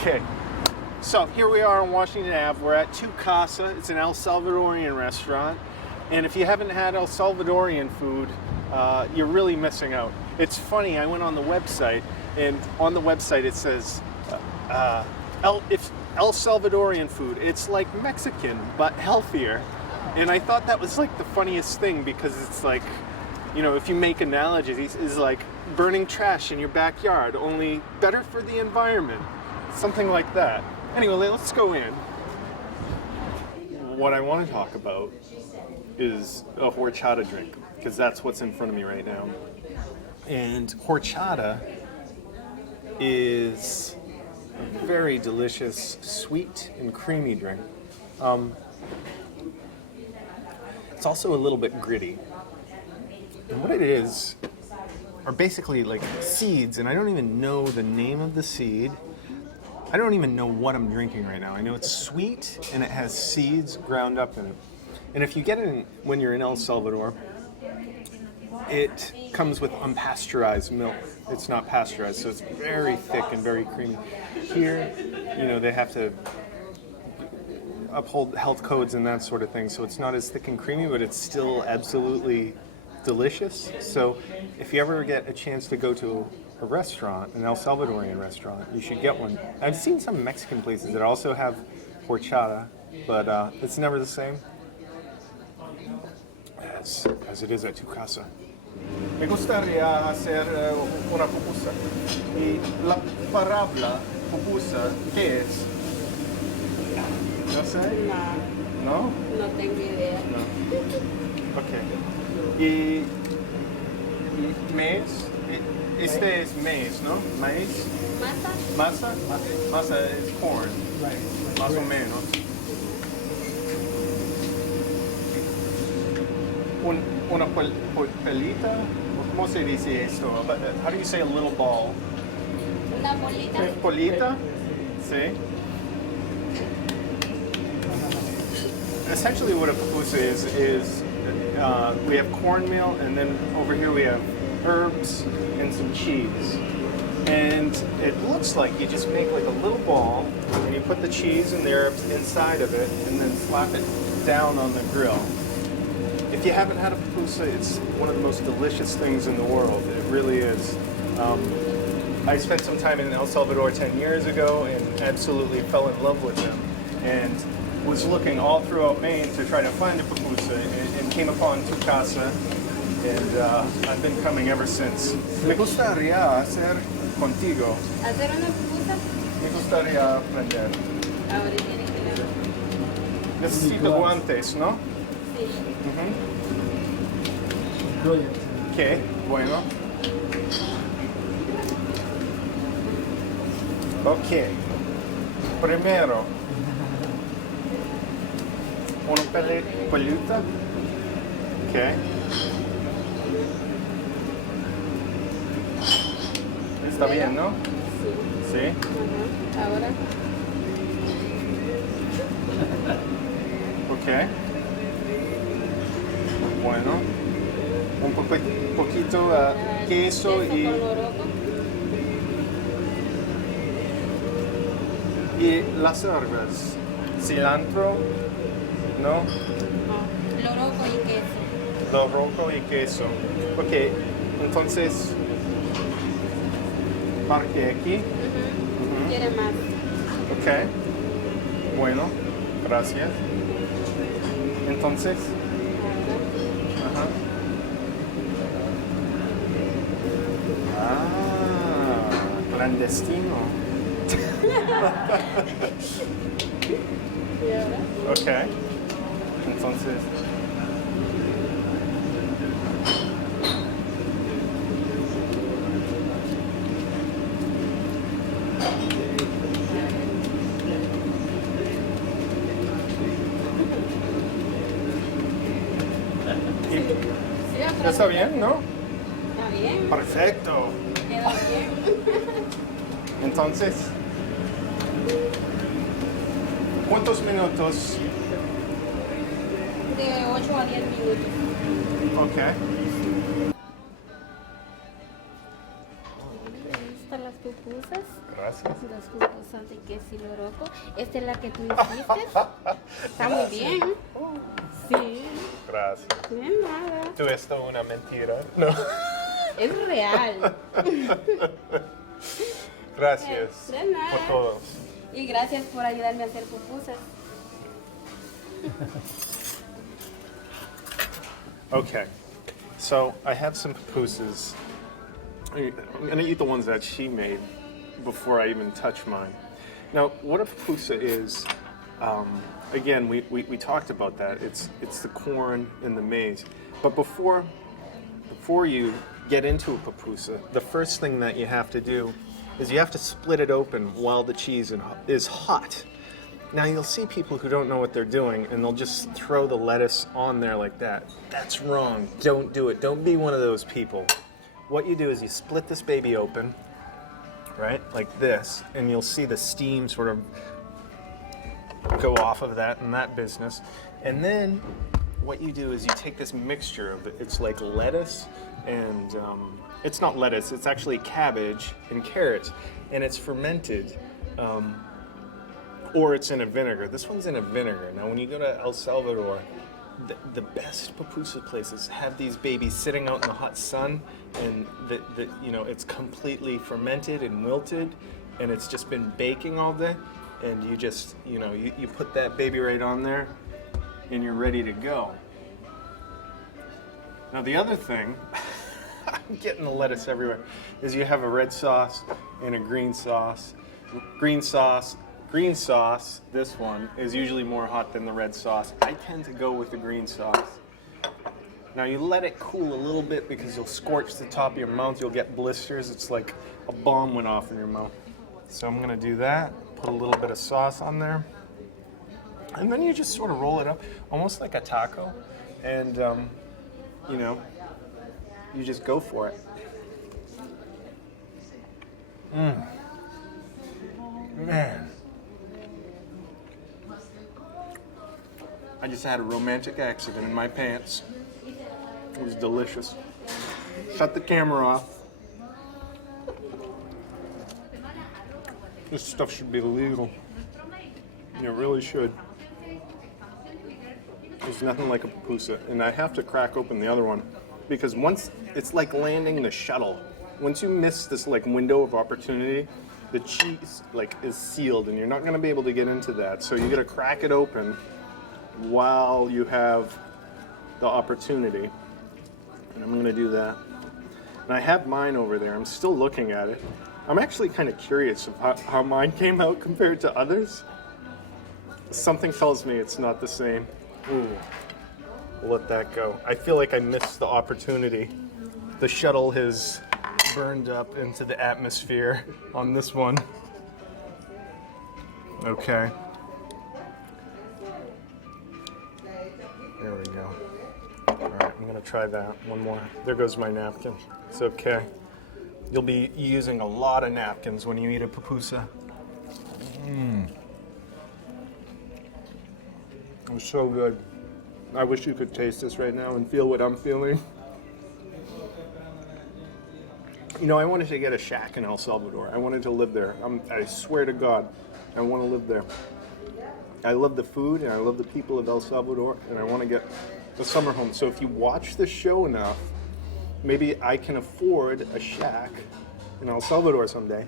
Okay, so here we are on Washington Ave. We're at Tu Casa. It's an El Salvadorian restaurant. And if you haven't had El Salvadorian food, you're really missing out. It's funny, I went on the website, and on the website it says, if El Salvadorian food, it's like Mexican, but healthier. And I thought that was like the funniest thing, because it's like, you know, if you make analogies, it's like burning trash in your backyard, only better for the environment. Something like that. Anyway, let's go in. What I want to talk about is a horchata drink, because that's what's in front of me right now. And horchata is a very delicious, sweet and creamy drink. It's also a little bit gritty. And what it is are basically like seeds, and I don't even know the name of the seed. I don't even know what I'm drinking right now. I know it's sweet and it has seeds ground up in it. And if you get it when you're in El Salvador, it comes with unpasteurized milk. It's not pasteurized, so it's very thick and very creamy. Here, you know, they have to uphold health codes and that sort of thing, so it's not as thick and creamy, but it's still absolutely delicious. So if you ever get a chance to go to a restaurant, an El Salvadorian restaurant, you should get one. I've seen some Mexican places that also have horchata, but it's never the same as it is at Tu Casa. Me gustaría hacer una pupusa. Y la palabra pupusa, ¿qué es? No sé. No? No tengo idea. No. Okay. Y maíz. Este es maíz, ¿no? Maíz. ¿Masa? Masa. Masa es corn. Más o menos. Una pelita. ¿Cómo se dice esto? How do you say a little ball? Una bolita. Polita. Sí. Essentially, what a pupusa is we have cornmeal, and then over here we have herbs and some cheese. And it looks like you just make like a little ball, and you put the cheese and the herbs inside of it, and then slap it down on the grill. If you haven't had a pupusa, it's one of the most delicious things in the world. It really is. I spent some time in El Salvador 10 years ago and absolutely fell in love with them. And was looking all throughout Maine to try to find a pupusa, and came upon Tu Casa, and I've been coming ever since. Me gustaría hacer contigo. ¿Hacer una pupusa? Me gustaría aprender. Ahora tiene que ver. Necesito guantes, ¿no? Sí. Okay, bueno. Okay. Primero, una pelita. Okay. Está bien, ¿no? Sí. Sí. Ahora. Okay. Bueno. Un poquito queso y... con loroco. Y las herbas. Cilantro, ¿no? No. Loroco y queso. Loroco y queso. Ok, entonces... Marque aquí. ¿Quiere más? Ok. Bueno, gracias. Entonces... Ajá. Ah, clandestino. ¿Y ahora? Ok. Entonces... Sí, ¿Está bien, no? Está bien. Perfecto. Quedó bien. Entonces, ¿cuántos minutos? De 8 a 10 minutos. Ok. Está la las pupusas. Gracias. Las pupusas de queso y loroco. Esta es la que tú hiciste. Está muy bien. Sí. Gracias. De nada. ¿Tú esto una mentira? No. Es real. Gracias De nada. por todo. Y gracias por ayudarme a hacer pupusas. Okay, so I have some pupusas. I'm gonna eat the ones that she made before I even touch mine. Now, what a pupusa is, again, we talked about that. It's the corn and the maize. But before you get into a pupusa, the first thing that you have to do is you have to split it open while the cheese is hot. Now you'll see people who don't know what they're doing and they'll just throw the lettuce on there like that. That's wrong. Don't do it. Don't be one of those people. What you do is you split this baby open, right, like this, and you'll see the steam sort of go off of that and that business. And then what you do is you take this mixture of it. It's like lettuce and it's not lettuce. It's actually cabbage and carrots, and it's fermented. Or it's in a vinegar. This one's in a vinegar. Now, when you go to El Salvador, the best pupusa places have these babies sitting out in the hot sun, and it's completely fermented and wilted, and it's just been baking all day, and you just you put that baby right on there, and you're ready to go. Now, the other thing, I'm getting the lettuce everywhere, is you have a red sauce and a green sauce. Green sauce, this one, is usually more hot than the red sauce. I tend to go with the green sauce. Now you let it cool a little bit because you'll scorch the top of your mouth. You'll get blisters. It's like a bomb went off in your mouth. So I'm gonna do that. Put a little bit of sauce on there. And then you just sort of roll it up, almost like a taco. And, you just go for it. Man. I just had a romantic accident in my pants. It was delicious. Shut the camera off. This stuff should be illegal. It really should. There's nothing like a pupusa. And I have to crack open the other one because once it's like landing the shuttle. Once you miss this window of opportunity, the cheese is sealed and you're not going to be able to get into that. So you got to crack it open while you have the opportunity. And I'm going to do that. And I have mine over there. I'm still looking at it. I'm actually kind of curious of how mine came out compared to others. Something tells me it's not the same. Ooh, we'll let that go. I feel like I missed the opportunity. The shuttle has burned up into the atmosphere on this one. Okay. There we go. All right, I'm gonna try that one more. There goes my napkin. It's okay. You'll be using a lot of napkins when you eat a pupusa. It's so good. I wish you could taste this right now and feel what I'm feeling. I wanted to get a shack in El Salvador. I wanted to live there. I swear to God, I want to live there. I love the food and I love the people of El Salvador, and I want to get a summer home. So if you watch the show enough, maybe I can afford a shack in El Salvador someday.